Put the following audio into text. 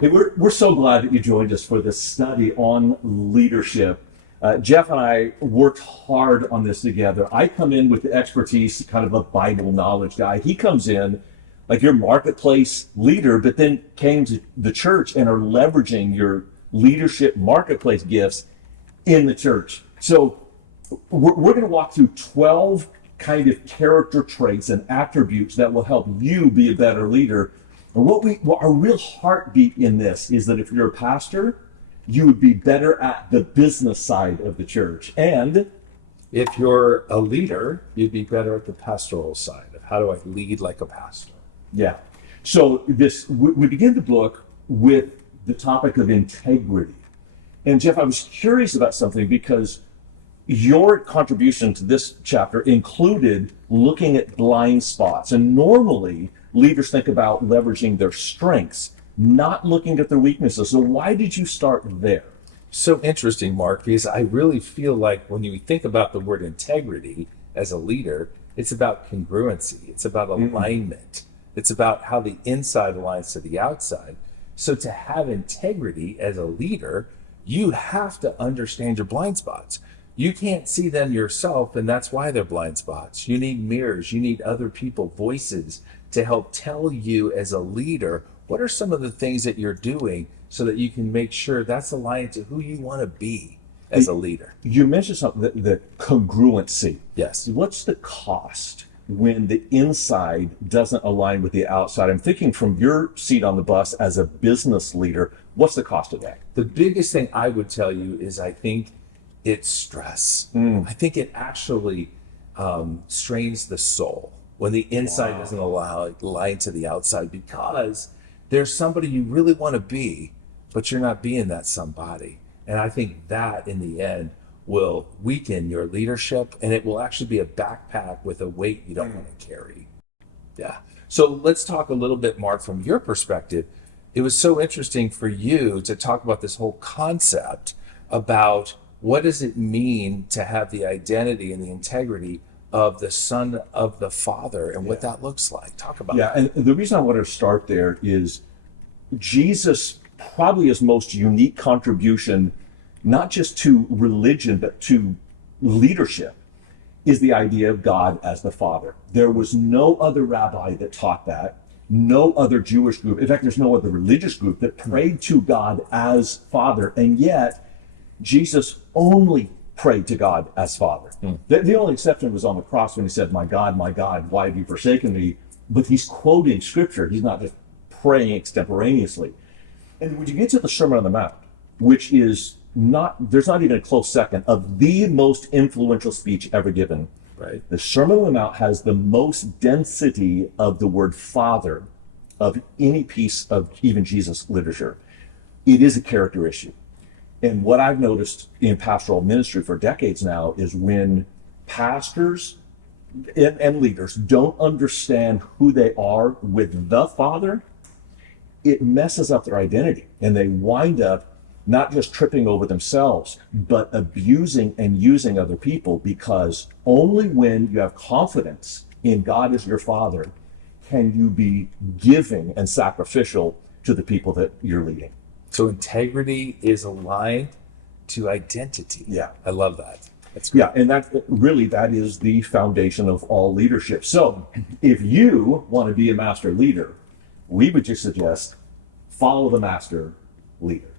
Hey, we're so glad that you joined us for this study on leadership. Jeff and I worked hard on this together. I come in with the expertise, kind of a Bible knowledge guy. He comes in like your marketplace leader, but then came to the church and are leveraging your leadership marketplace gifts in the church. So we're going to walk through 12 kind of character traits and attributes that will help you be a better leader. And what our real heartbeat in this is that if you're a pastor, you would be better at the business side of the church. And if you're a leader, you'd be better at the pastoral side of how do I lead like a pastor. yeah. So we begin the book with the topic of integrity. And Jeff, I was curious about something because your contribution to this chapter included looking at blind spots. And normally leaders think about leveraging their strengths, not looking at their weaknesses. So why did you start there? So interesting, Mark, because I really feel like when you think about the word integrity as a leader, it's about congruency. It's about alignment. It's about how the inside aligns to the outside. So to have integrity as a leader, you have to understand your blind spots. You can't see them yourself, and that's why they're blind spots. You need mirrors. You need other people, voices to help tell you as a leader, what are some of the things that you're doing so that you can make sure that's aligned to who you want to be as a leader. You mentioned something, the congruency. Yes. What's the cost when the inside doesn't align with the outside? I'm thinking from your seat on the bus as a business leader, what's the cost of that? The biggest thing I would tell you is I think it's stress. I think it actually strains the soul when the inside doesn't align to the outside, because there's somebody you really want to be, but you're not being that somebody. And I think that in the end will weaken your leadership, and it will actually be a backpack with a weight you don't want to carry. Yeah. So let's talk a little bit, Mark, from your perspective. It was so interesting for you to talk about this whole concept about what does it mean to have the identity and the integrity of the Son of the Father and what that looks like. Talk about that. And the reason I want to start there is Jesus probably his most unique contribution, not just to religion, but to leadership, is the idea of God as the Father. There was no other rabbi that taught that, no other Jewish group. In fact, there's no other religious group that prayed to God as Father, and yet Jesus only prayed to God as Father. The only exception was on the cross when he said, my God, why have you forsaken me? But he's quoting scripture. He's not just praying extemporaneously. And when you get to the Sermon on the Mount, which is there's not even a close second of the most influential speech ever given. Right. The Sermon on the Mount has the most density of the word Father of any piece of even Jesus literature. It is a character issue. And what I've noticed in pastoral ministry for decades now is when pastors and leaders don't understand who they are with the Father, it messes up their identity. And they wind up not just tripping over themselves, but abusing and using other people, because only when you have confidence in God as your Father can you be giving and sacrificial to the people that you're leading. So integrity is aligned to identity. Yeah. I love that. That's great. Yeah, and that is the foundation of all leadership. So if you want to be a master leader, we would just suggest follow the master leader.